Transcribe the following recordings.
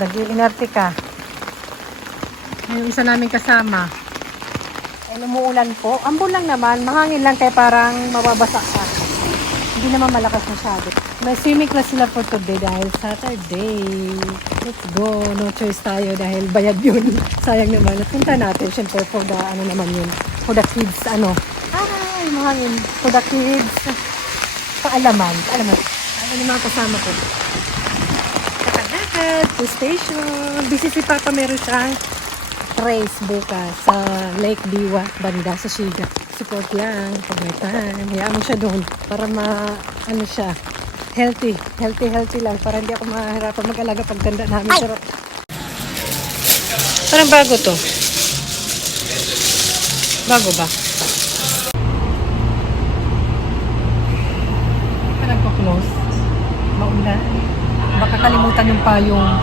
Nag-iinarte ka. Yung isa namin kasama. Ay, umuulan po. Ambon lang naman. Mahangin lang kaya parang mababasa ka. Hindi naman malakas masyado. May swimming class sila for today dahil Saturday. Let's go. No choice tayo dahil bayad yun. Sayang naman. Punta natin. Siyempre for the, ano naman yun. For the kids, ano. Ay, mahangin. For the kids. Paalaman. Paalaman. Ano yung mga kasama ko. Kakadagat. To station. Busy si Papa. Meron siyang race bukas sa Lake Diwa, banda sa Shiga. Support lang pag may time. Hayaan mo siya doon para ano siya, healthy lang para hindi ako mahirapan mag-alaga pag ganda namin. Pero parang bago to. Bago ba? Parang nagpo-close. Maulan. Baka kalimutan yung payong.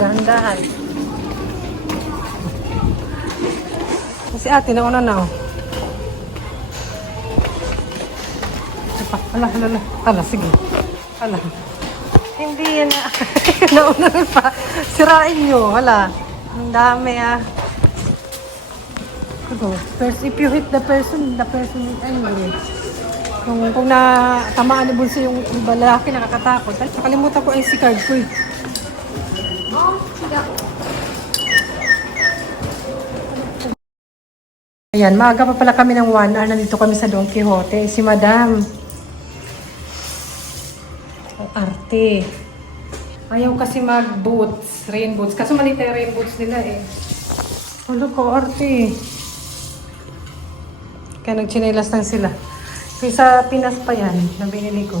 Dahan-dahan. Si ate, nauna na. Ala, sige. Ala. Hindi yan na. Nauna na pa. Sirain nyo. Ala. Ang dami First, if you hit the person is angry. Kung tamaan ni Bunso yung lalaki, nakakatakot. Ay, nakalimutan ko ay si card ko eh. Ayan, maaga pa pala kami ng 1 hour. Nandito kami sa Don Quixote. Si Madam. Ang arte. Ayaw kasi mag-boots. Rain boots. Kaso maliit na rain boots nila eh. Wala ko, arte. Kaya nagchinelas lang sila. Kasi sa Pinas pa yan, na binili ko.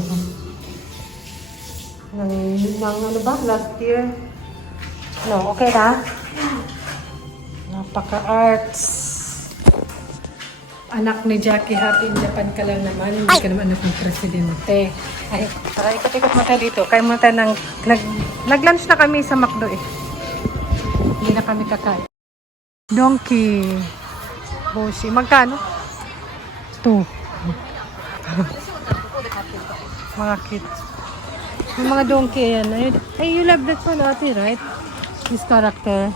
Ano ba? Last year. No, okay na? Napaka-arts. Anak ni Jackie, happy in Japan ka lang naman. Hindi ka naman anak ng presidente. Ay, tara, ikot-ikot mo tayo dito. Kaya mo tayo nag-lunch na kami sa McDo eh. Hindi na kami kakain. Donkey. Boshi. Magkano? 2. Mga kids. Yung mga donkey yan. Ay, you love that one, ate, right? This character.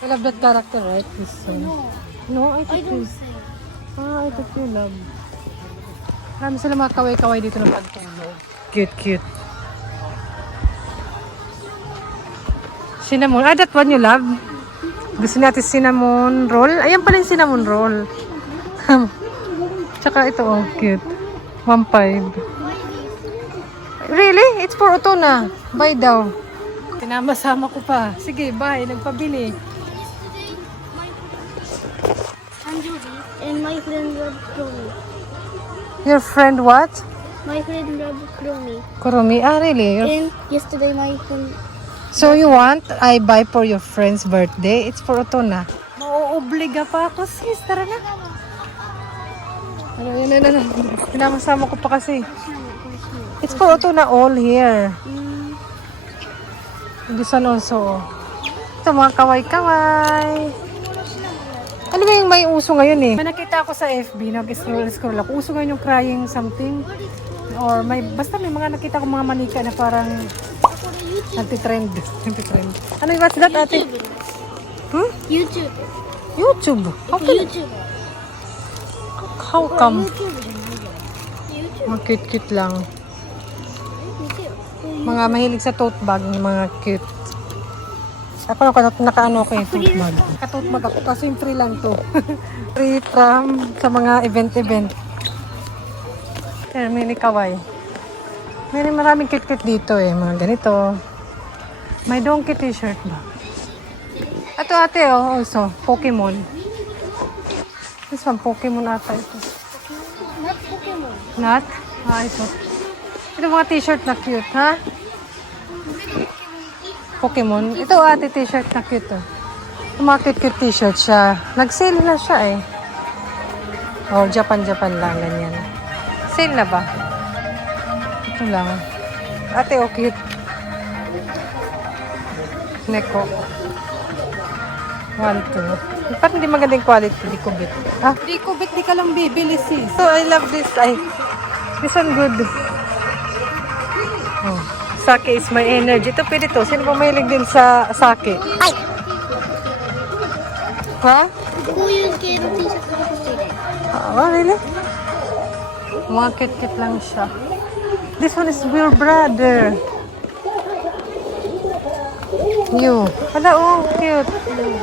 You love that character, right? This one. No, I don't say. I thought you love. Marami sila mga kaway-kaway dito ng pagtulog. Cute. Cinnamon. That one you love? Gusto natin cinnamon roll. Ayan pala yung cinnamon roll. Tsaka ito, cute. 1.5. Really? It's for Otona. Buy daw. Tinamasama ko pa. Sige, buy. Nagpabili. And my friend Rob Kurumi. Your friend what? My friend Rob Kurumi. Kurumi? Really? And yesterday my friend... So you want I buy for your friend's birthday? It's for Otona. Nauobliga pa ako, sis. Tara na. Ano. Pinamasama ko pa kasi. It's for Otona all here. This one also. Ito mga kaway-kaway. Ano ba yung may uso ngayon eh? May nakita ako sa FB, nag-scroll ako. Uso ngayon yung crying something. Or basta may mga nakita ko mga manika na parang anti-trend. Ano yung what's that, ate? YouTube. YouTube? YouTube. How come? YouTube. Mga cute lang. Mga mahilig sa tote bag, mga cute. Ako naka-ano ko yung tote bag. Naka-tote bag ako kasi yung free lang to. Free from sa mga event. Kaya may kaway. May maraming cute dito eh. Mga ganito. May donkey t-shirt ba? Ito ate also. Pokemon. This one, Pokemon ata ito. Not Pokemon. Not? Ito. Ito mga t-shirt na cute, ha? Pokemon. Ito ate t-shirt na cute oh. Mga cute t-shirt siya. Nag-sale na siya eh. Oh, Japan lang ganyan. Sale na ba? Ito lang. Ate, oh, cute. Neko. 1, 2. Ba't hindi magandang quality? Di ko bit. Ah, di ko bit. Di ka lang bibili, sis. So, I love this. This one good. Oh. Sake is my energy. Ito pwede to. Sino ba mahilig din sa sake? Ay! Ha? こういう系の T シャツが欲しいです。 Oh, really? Mga kit-kit lang siya. This one is your brother. You. Hala, oh, cute.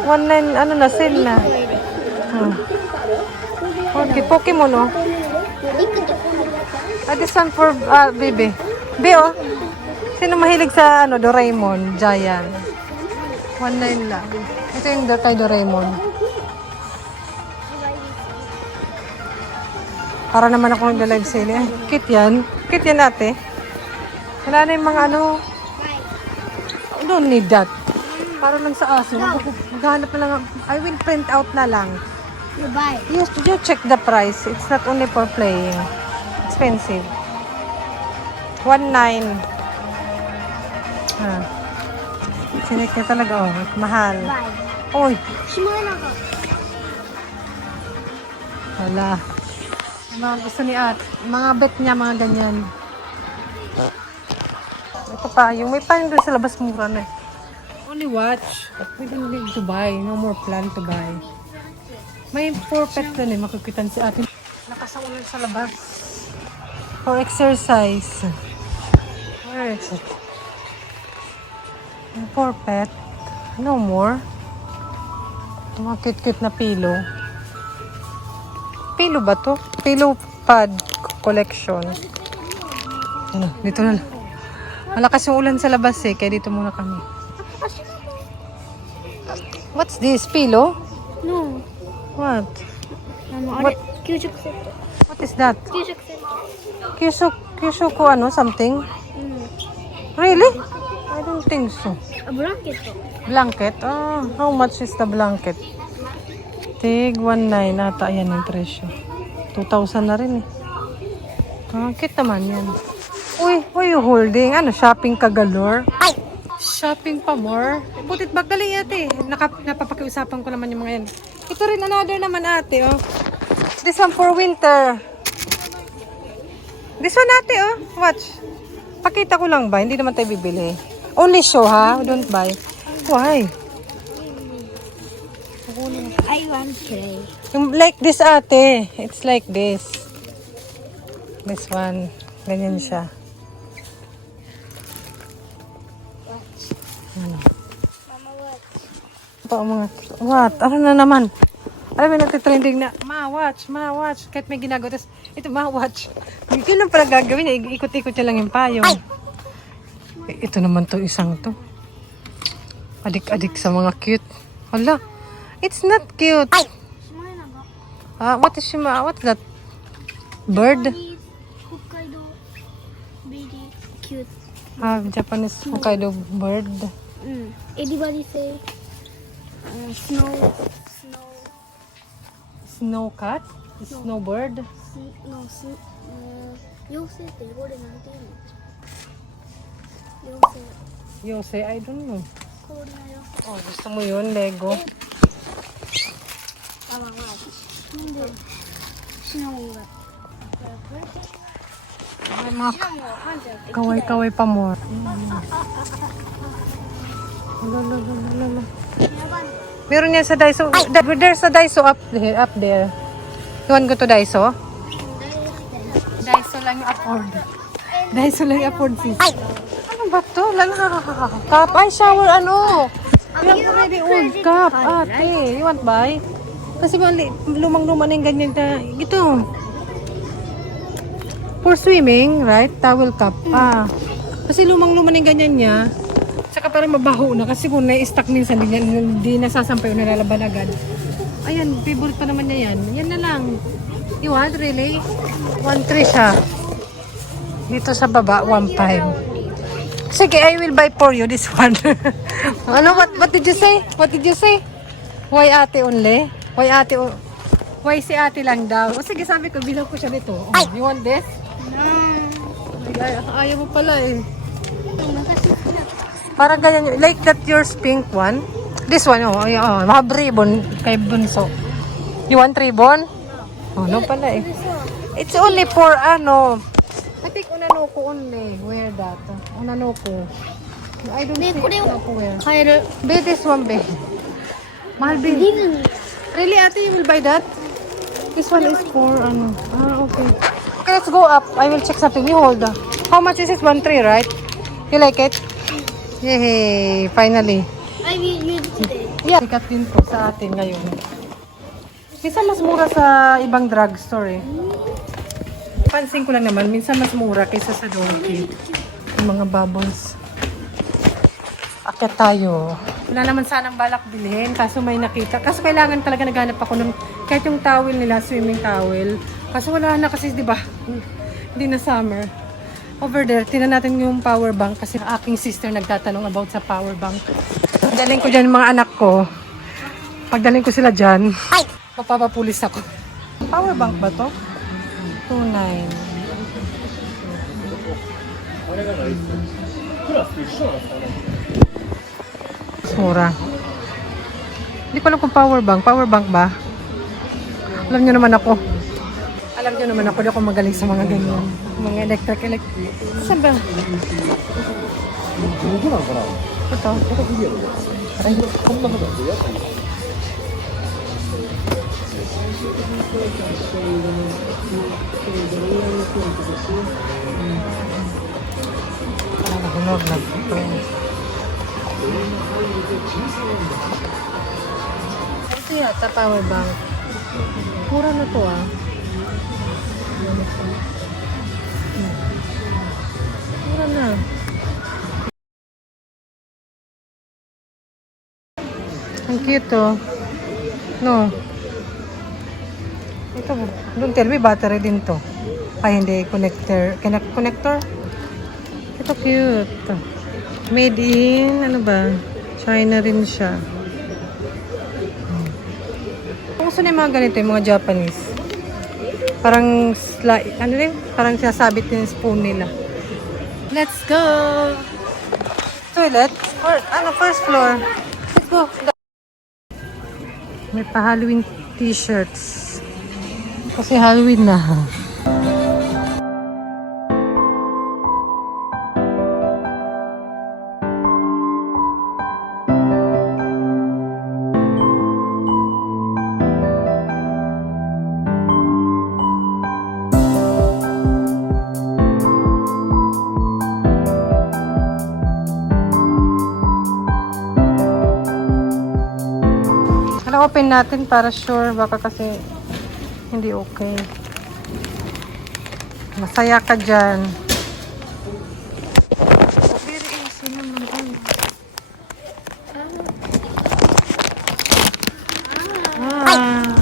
19, ano na, sale na. Okay, Pokemon, oh. リクとコナ Ah, this one for, baby. Be, oh. Sino mahilig sa, Doraemon? Giant. 19 lang. Ito yung kay Doraemon. Para naman ako nag-live sale. Eh. Cute yan. Cute yan, ate. Wala na yung mga I don't need that. Para lang sa aso. Maghanap na lang. I will print out na lang. You buy. Yes, did you check the price? It's not only for playing. Expensive. 19. Sinek niya talaga, oh. Mahal. Buy. Uy. シマエナガ。 Wala. Mga gusto ni at. Mga bet niya, mga ganyan. Ito pa. Yung may pa yung doon sa labas mura na eh. Only watch. We don't need to buy. No more plan to buy. May 4 pets doon eh. Makukitan si atin. Nakasangunan sa labas. For exercise. Where is it? May 4 pet. No more. Mga cute-cute na pillow. Pillow ba to? Pillow pad collection. Ano, dito na lang. Malakas yung ulan sa labas eh, kaya dito muna kami. What's this? Pillow? No. What? あれ、給食セット。 What is that? 給食セット。 Kyusuko something? うん。 Really? I don't think so. あ、ブランケット。 Blanket? Ah, how much is the blanket? Tig 19 ata. Ayan yung presyo. 2,000 na rin eh. Cute naman yan. Uy, what you holding? Shopping ka galore? Ay! Shopping pa more? Butit bag dali ate. Napapakiusapan ko naman yung mga yan. Ito rin another naman ate, oh. This one for winter. This one ate, oh. Watch. Pakita ko lang ba? Hindi naman tayo bibili. Only show, ha? Don't buy. Why? I want today. Like this ate. It's like this. This one. Ganyan siya. Mama, what? Pa mga what? Ano na naman? Alam mo nagtitrending na ma-watch. Kahit may ginagawa. Tapos ito ma-watch. Hindi lang pala gagawin niya. Ikot-ikot niya lang yung payong. Ito naman to isang to. Adik-adik sa mga cute. Hala. It's not cute. シマエナガ。 What is that? Bird? 北海道。ベリーキュート。 Japanese Hokkaido bird. うん。Everybody say. Snow. Snow cat? Snowbird? No, 妖精って英語でなんて言うの？妖精。 Yose, I don't know. 氷の妖精。 Oh, gusto mo yun, Lego? ママは。なんでシナモンが。 Ay, mga シナモンはパンじゃなくて木だよ。 kaway-kaway pa more. Lala. Meron yan sa Daiso. There's a Daiso up there. You want go to Daiso? Daiso lang yung afford. Daiso lang yung afford, sis. Ano ba to? Cup. Ay, shower, Yung already old cup. Ate, you want buy? Kasi lumang-luma na yung ganyan na. Ito. For swimming, right? Towel cup. Kasi lumang-luma na yung ganyan niya. Saka parang mabaho na. Kasi kung na-stuck minsan, hindi nasasampay o nalalaban agad. Ayan, favorite pa naman niya yan. Yan na lang. You want, really? 1.3 siya. Dito sa baba, 1.5. Sige, I will buy for you this one. What did you say? What did you say? Why ate only? Why si ate lang daw? O sige, sabi ko, bilang ko siya nito. Oh, you want this? Ay, ayaw mo pala eh. Parang ganyan yun. Like that yours pink one. This one, oh. Mahab ribbon kay Bunso. You want ribbon? Oh, no pala eh. It's only for ano. I think Unanoko only. Wear that. Unanoko. I don't think Unanoko wear. Be this one, be. Mahal, be. Really, ate, you will buy that? This one is for ano. Okay. Okay, let's go up. I will check something. You hold. How much is it? 1.3, right? You like it? Yay! Finally. I will use it today. Yeah. Sikat din po sa atin ngayon. Minsan mas mura sa ibang drugstore eh. Pansin ko lang naman, minsan mas mura kaysa sa Donkey. Yung mga bubbles. Akyat tayo. Wala naman sanang balak bilhin, kaso may nakita. Kaso kailangan talaga naghanap ako ng kahit yung towel nila, swimming towel. Kaso wala na kasi, di ba? Hindi na summer. Over there, tinan natin yung power bank kasi aking sister nagtatanong about sa power bank. Pagdaling ko dyan yung mga anak ko. Pagdaling ko sila dyan, mapapapulis ako. Power bank ba to? 2.9. Mura. Hindi ko alam kung power bank. Power bank ba? Alam nyo naman ako. Alam nyo naman ako. Di ako magaling sa mga ganyan. Mga electric. Saan ba? Ito. Aray. Nahulog na ito. Ito yata power bank. Mura na to ah. Mura na. Ang cute to. No. Ito, don't tell me battery din to. Ay, hindi. Connector. Connector? Ito cute. Made in, ano ba? China rin siya. Kung gusto na yung mga ganito, yung mga Japanese. Parang, ano rin? Parang sinasabit yung spoon nila. Let's go! Toilet? Or, first floor. Let's go. May pa-Halloween t-shirts. Kasi Halloween na. Open natin para sure, baka kasi hindi okay. Masaya ka dyan. Very easy naman.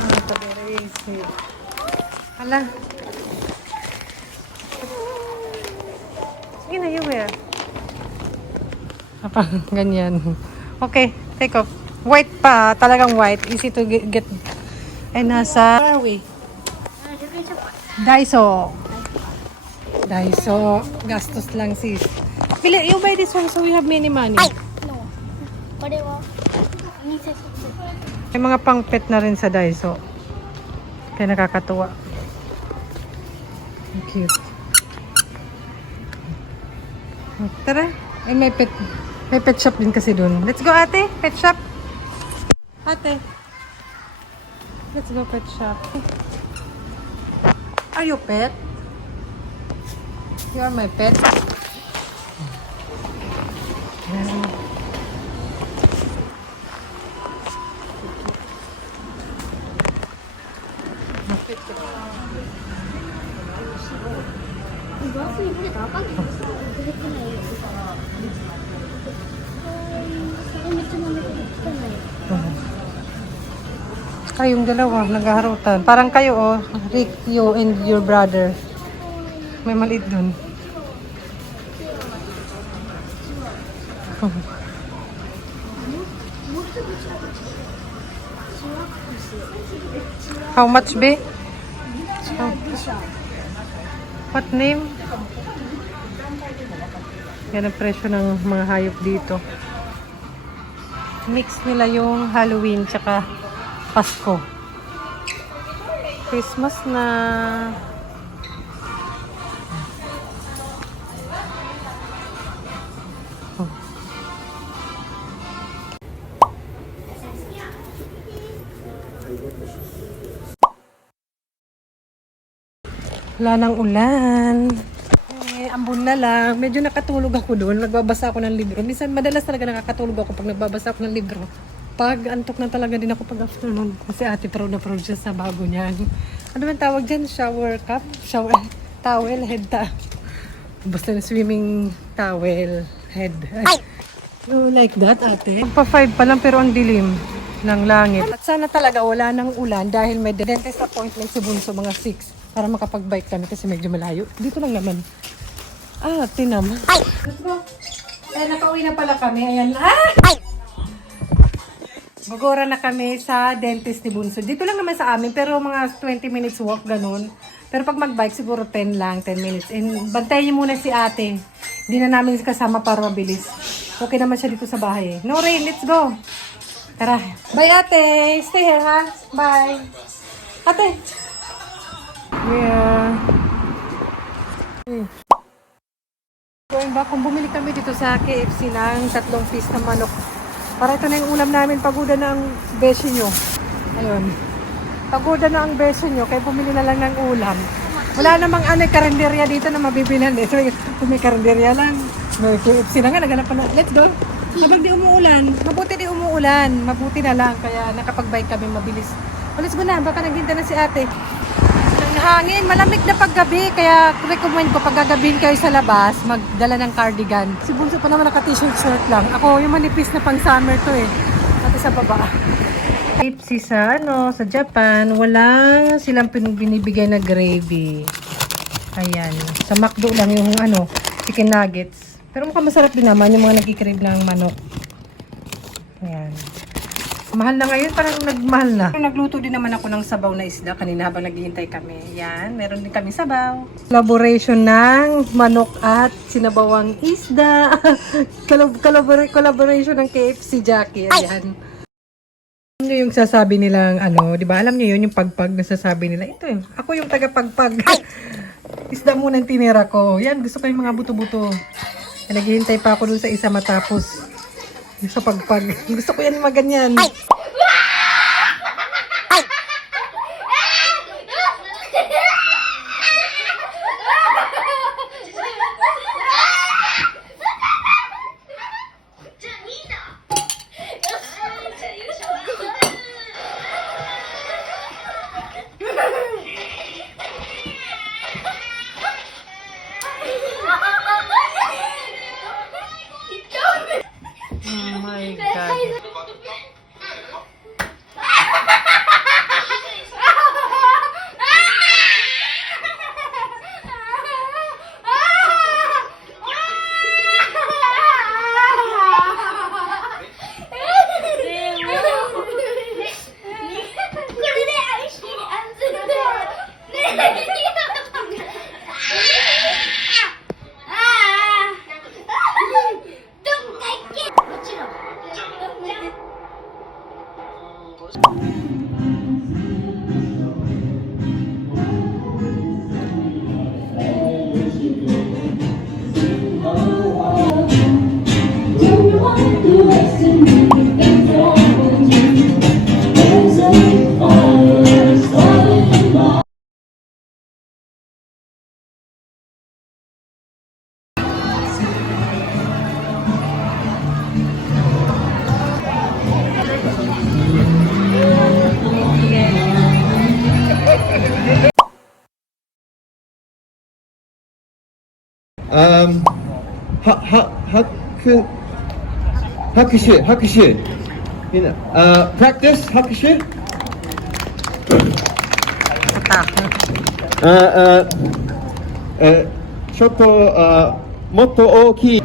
Ito very easy. Hala. Sige na, you wear. Ganyan. Okay, take off. White pa, talagang white. Easy to get. Ay, nasa... Where are we? Daiso. Daiso. Gastos lang, sis. Pili, you buy this one so we have many money. No. What do you want? May mga pang-pet na rin sa Daiso. Kaya nakakatuwa. Cute. Tara. Ay, may pet shop din kasi dun. Let's go, ate. Pet shop. Ate. Let's go pet shop. Are you pet? You are my pet? Kayong dalawa, naghaharutan. Parang kayo, oh. Rick, you and your brother. May maliit dun. How much, be? What name? Yan ang presyo ng mga hayop dito. Mix nila yung Halloween tsaka Pasko. Christmas na. Oh. Wala nang ulan. Ambon na lang. Medyo nakatulog ako doon. Nagbabasa ako ng libro. Minsan, madalas talaga nakakatulog ako pag nagbabasa ako ng libro. Pag antok na talaga din ako pag afternoon. Kasi ate proud na proud siya sa bago niyan. Ano man tawag dyan? Shower cup? Shower towel? Head basta na swimming towel. Head. Ay. Oh, like that, ate. Pa 5 pa lang pero ang dilim ng langit. At sana talaga wala nang ulan dahil may dentist appointment sa Bunso mga 6 para makapag-bike kami kasi medyo malayo. Dito lang naman. Ah, tinam. Let's go. Eh, nakauwi na pala kami. Ayan. Ah! Magora na kami sa dentist ni Bunso. Dito lang naman sa amin, pero mga 20 minutes walk, ganun. Pero pag mag-bike, siguro 10 lang, 10 minutes. And bantayan niyo muna si ate. Hindi na namin kasama para mabilis. Okay naman siya dito sa bahay. No rain, let's go. Tara. Bye, ate. Stay here, ha? Bye. Ate. Yeah. Going back, kung bumili kami dito sa KFC ng 3 piece na manok. Para ito na yung ulam namin, pagoda na ang beso nyo. Ayun. Pagoda na ang beso nyo, kaya bumili na lang ng ulam. Wala namang karinderya dito na mabibilan. Ito may karinderya lang. May KFC na nga, naganap pa na. Let's go. Habang di umuulan, mabuti di umuulan. Mabuti na lang, kaya nakapag-bike kami mabilis. Let's go na, baka naghintay na si ate. Hangin, malamig na paggabi, kaya recommend ko pag gagabihin kayo sa labas, magdala ng cardigan. Si Bunso pa naman naka-t-shirt shirt lang. Ako, yung manipis na pang summer to eh. At sa baba. KFC sa sa Japan, wala silang binibigay na gravy. Ayan. Sa McDo lang yung chicken nuggets. Pero mukhang masarap din naman yung mga nagkikrib ng manok. Ayan. Mahal na ngayon, parang nagmahal na. Nagluto din naman ako ng sabaw na isda kanina habang naghihintay kami. Yan, meron din kami sabaw. Collaboration ng manok at sinabawang isda. Collaboration ng KFC Jackie. Ayan. Alam niyo yung sasabi nilang di ba? Alam niyo yun yung pagpag na sasabi nila. Ito ako yung taga-pagpag. Isda muna ang tinira ko. Yan, gusto ko yung mga buto-buto. Naghihintay pa ako dun sa isa matapos. Sa pagpag. Gusto ko yan yung mga ganyan. Oh my God. Hakushu. Practice hakushu. Shotto motto ookii.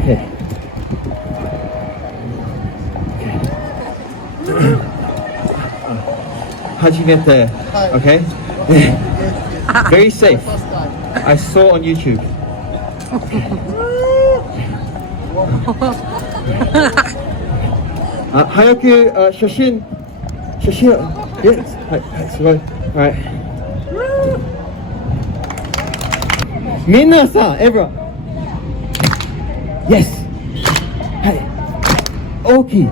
Okay. Hajimete. Okay. Very safe. I saw on YouTube. 早く写真を。Yes. はい、すごい。はい。みんなさ、everyone. Yes. はい。大きい。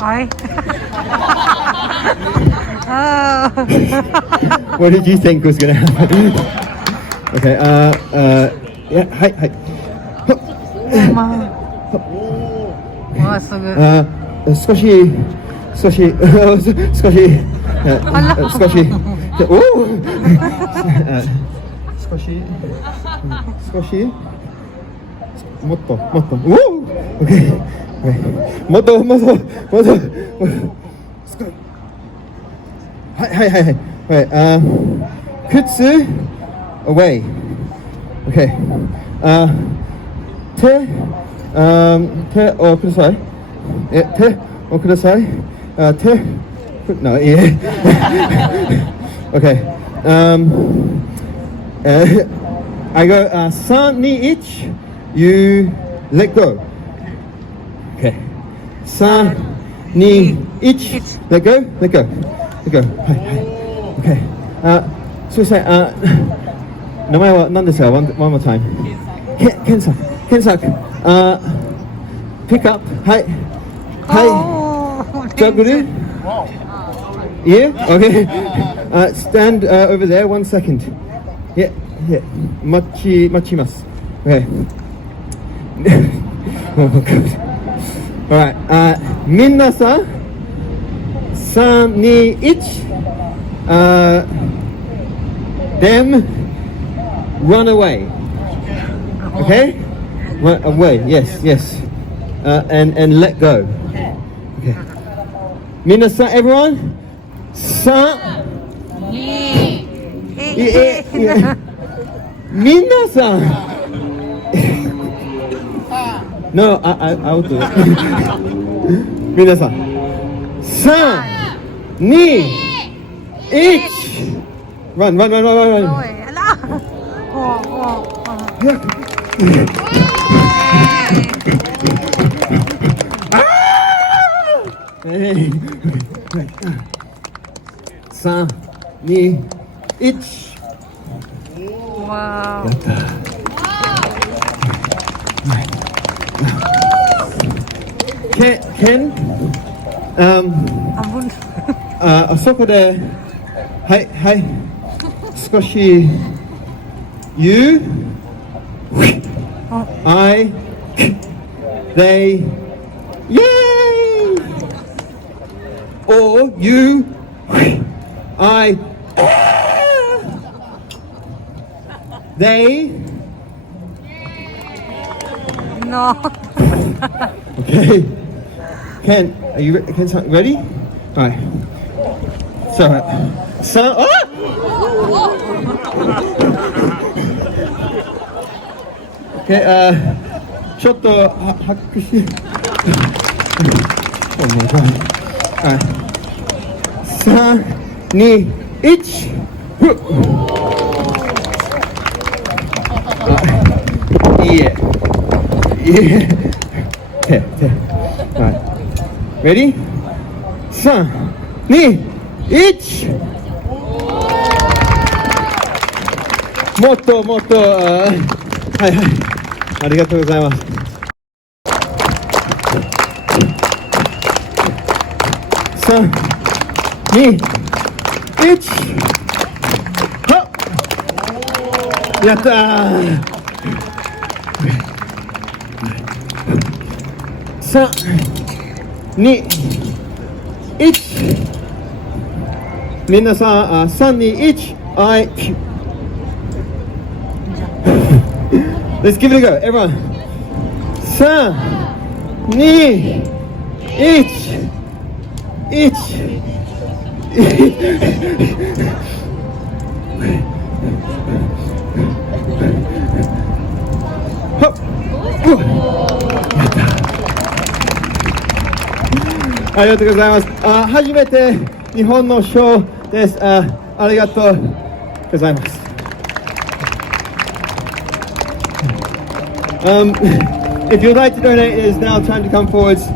Ay. Oh. What did you think was gonna happen? Okay, yeah, hi. Wow, so good. 少し、少し、少し、もっと、OK、もっと、はい、靴、away、OK、手をください。手をください。No, yeah. Okay. I go 3, 2, 1. You let go. Okay. 3, 2, 1. Let go. Let go. Hi. Okay. すいません。名前は何ですか？ One more time. ケンサク。Pick up. はい。Juggle. Yeah? Okay. Stand over there 1 second. Yeah. 待ちます。Okay. Oh my god. Alright. みんなさん、3、2、1. Them run away. Okay? Run away. Yes. And let go. Okay. みんなさん、everyone? 3、みんなさん。No, I'll do it. みんなさん。3、2、1. Run. Oy, ala. Oh. Hey. 3、2、1. Wow. Ken, Ambun. あそこで、はい、少し、You, I, they, yay! Or you, I, they. No. Okay. Ken, are you ready? All right. So, Okay, ちょっと拍手。Oh my god. Alright. 3、2、1. Yeah. Alright. Ready? 3、2、1. もっと、はい。ありがとうございます。3、2、1。はっ！やったー。3、2、1。みんなさん、3、2、1。はい。Let's give it a go, everyone. 3、2、1。ありがとうございます。初めて日本のショーです。ありがとうございます。If you'd like to donate, it is now time to come forwards.